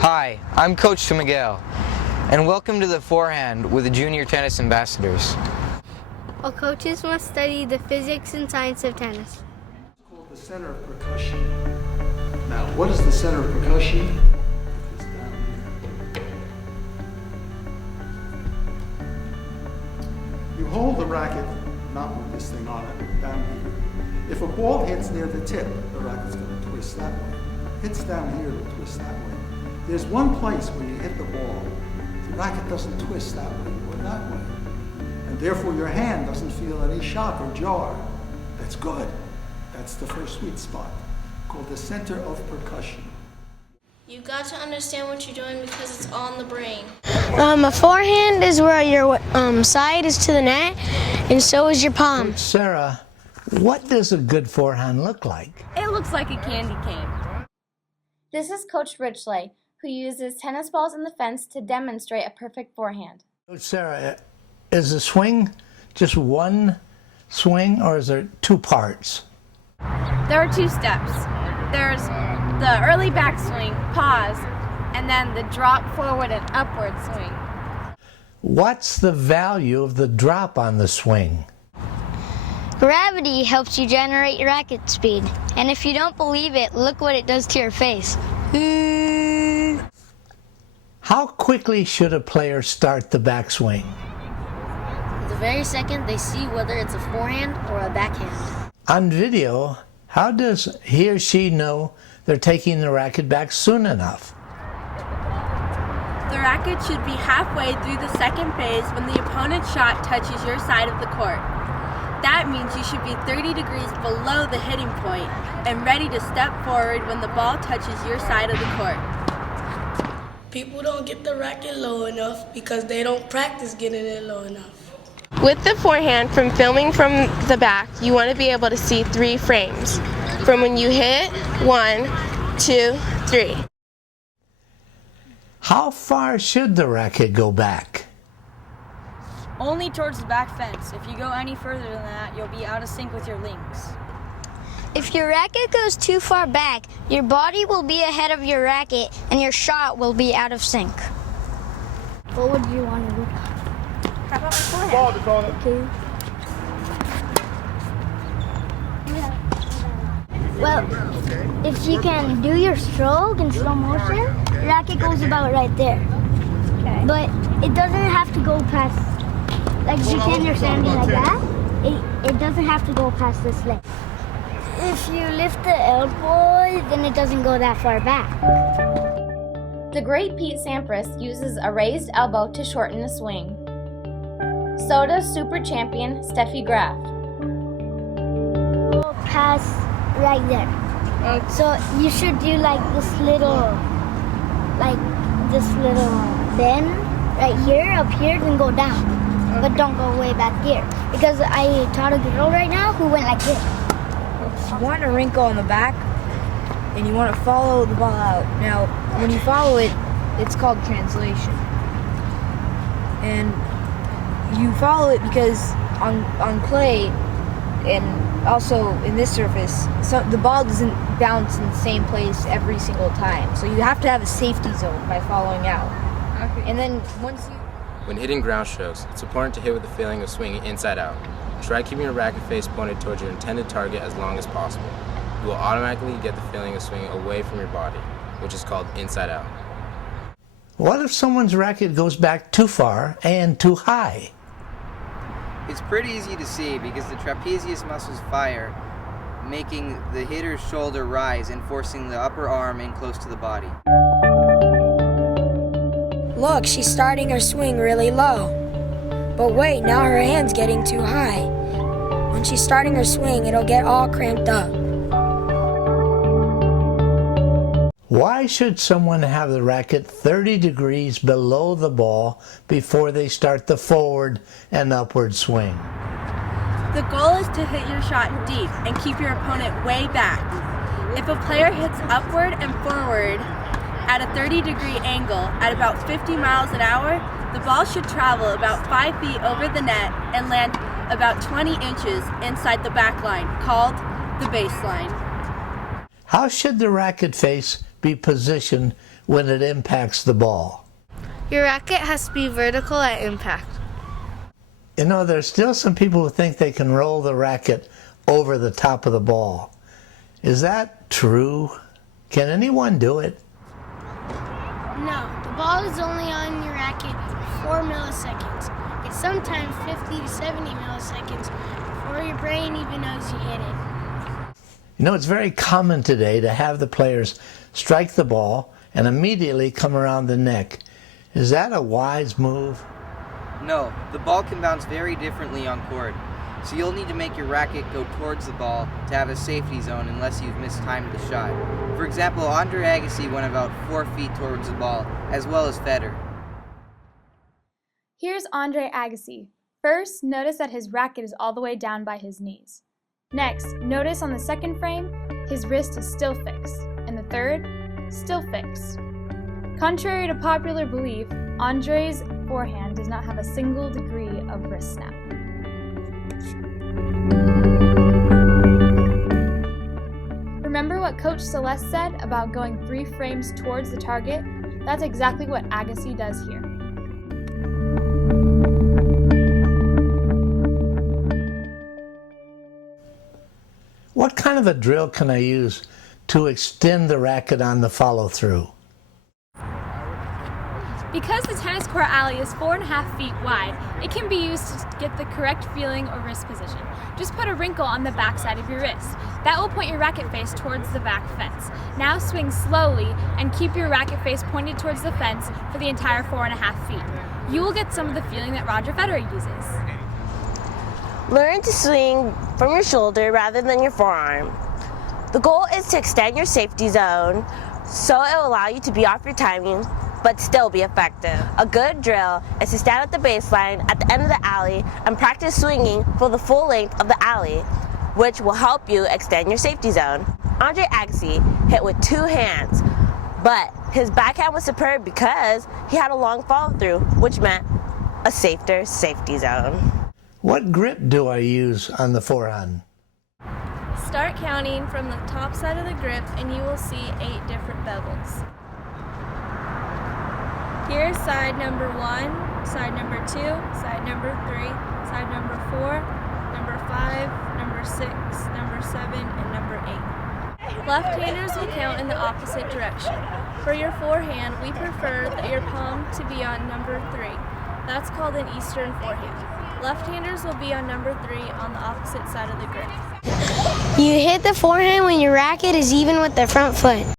Hi, I'm Coach Miguel, and welcome to the Forehand with the Junior Tennis Ambassadors. All coaches must study the physics and science of tennis. It's called the center of percussion. Now, what is the center of percussion? It's down here. You hold the racket, not with this thing on it, down here. If a ball hits near the tip, the racket's going to twist that way. Hits down here, it'll twist that way. There's one place where you hit the ball, the racket doesn't twist that way or that way. And therefore your hand doesn't feel any shock or jar. That's good. That's the first sweet spot, called the center of percussion. You got to understand what you're doing because it's all in the brain. A forehand is where your side is to the net, and so is your palm. Sarah, what does a good forehand look like? It looks like a candy cane. This is Coach Richley, who uses tennis balls in the fence to demonstrate a perfect forehand. Coach Sarah, is the swing just one swing, or is there two parts? There are two steps. There's the early backswing, pause, and then the drop forward and upward swing. What's the value of the drop on the swing? Gravity helps you generate racket speed, and if you don't believe it, look what it does to your face. How quickly should a player start the backswing? The very second they see whether it's a forehand or a backhand. On video, how does he or she know they're taking the racket back soon enough? The racket should be halfway through the second phase when the opponent's shot touches your side of the court. That means you should be 30 degrees below the hitting point and ready to step forward when the ball touches your side of the court. People don't get the racket low enough because they don't practice getting it low enough. With the forehand, from filming from the back, you want to be able to see 3 frames. From when you hit, 1, 2, 3. How far should the racket go back? Only towards the back fence. If you go any further than that, you'll be out of sync with your links. If your racket goes too far back, your body will be ahead of your racket and your shot will be out of sync. What would you want to do? How about my forehand? Okay. Well, if you can do your stroke in slow motion, your racket goes about right there. Okay. But it doesn't have to go past, like if you can, you're standing like that, it doesn't have to go past this leg. If you lift the elbow, then it doesn't go that far back. The great Pete Sampras uses a raised elbow to shorten the swing. So does super champion Steffi Graf. Go past right there. So you should do like this little bend right here, up here, then go down. But don't go way back here. Because I taught a girl right now who went like this. You want a wrinkle on the back, and you want to follow the ball out. Now, when you follow it, it's called translation. And you follow it because on clay, and also in this surface, so the ball doesn't bounce in the same place every single time. So you have to have a safety zone by following out. Okay. And then once you... When hitting ground strokes, it's important to hit with the feeling of swinging inside out. Try keeping your racket face pointed towards your intended target as long as possible. You will automatically get the feeling of swinging away from your body, which is called inside out. What if someone's racket goes back too far and too high? It's pretty easy to see because the trapezius muscles fire, making the hitter's shoulder rise and forcing the upper arm in close to the body. Look, she's starting her swing really low. But wait, now her hand's getting too high. When she's starting her swing, it'll get all cramped up. Why should someone have the racket 30 degrees below the ball before they start the forward and upward swing? The goal is to hit your shot deep and keep your opponent way back. If a player hits upward and forward at a 30-degree angle at about 50 miles an hour, the ball should travel about 5 feet over the net and land about 20 inches inside the back line, called the baseline. How should the racket face be positioned when it impacts the ball? Your racket has to be vertical at impact. You know, there's still some people who think they can roll the racket over the top of the ball. Is that true? Can anyone do it? No, the ball is only on your racket 4 milliseconds. It's sometimes 50 to 70 milliseconds before your brain even knows you hit it. You know, it's very common today to have the players strike the ball and immediately come around the neck. Is that a wise move? No, the ball can bounce very differently on court, so you'll need to make your racket go towards the ball to have a safety zone unless you've mistimed the shot. For example, Andre Agassi went about 4 feet towards the ball, as well as Federer. Here's Andre Agassi. First, notice that his racket is all the way down by his knees. Next, notice on the second frame, his wrist is still fixed, and the third, still fixed. Contrary to popular belief, Andre's forehand does not have a single degree of wrist snap. Remember what Coach Celeste said about going 3 frames towards the target? That's exactly what Agassi does here. What kind of a drill can I use to extend the racket on the follow-through? Because the tennis court alley is 4.5 feet wide, it can be used to get the correct feeling or wrist position. Just put a wrinkle on the back side of your wrist. That will point your racket face towards the back fence. Now swing slowly and keep your racket face pointed towards the fence for the entire 4.5 feet. You will get some of the feeling that Roger Federer uses. Learn to swing from your shoulder rather than your forearm. The goal is to extend your safety zone so it will allow you to be off your timing but still be effective. A good drill is to stand at the baseline at the end of the alley and practice swinging for the full length of the alley, which will help you extend your safety zone. Andre Agassi hit with 2 hands, but his backhand was superb because he had a long follow-through, which meant a safer safety zone. What grip do I use on the forehand? Start counting from the top side of the grip and you will see 8 different bevels. Here's side number 1, side number 2, side number 3, side number 4, number 5, number 6, number 7, and number 8. Left-handers will count in the opposite direction. For your forehand, we prefer that your palm to be on number 3. That's called an Eastern forehand. Left-handers will be on number 3 on the opposite side of the grip. You hit the forehand when your racket is even with the front foot.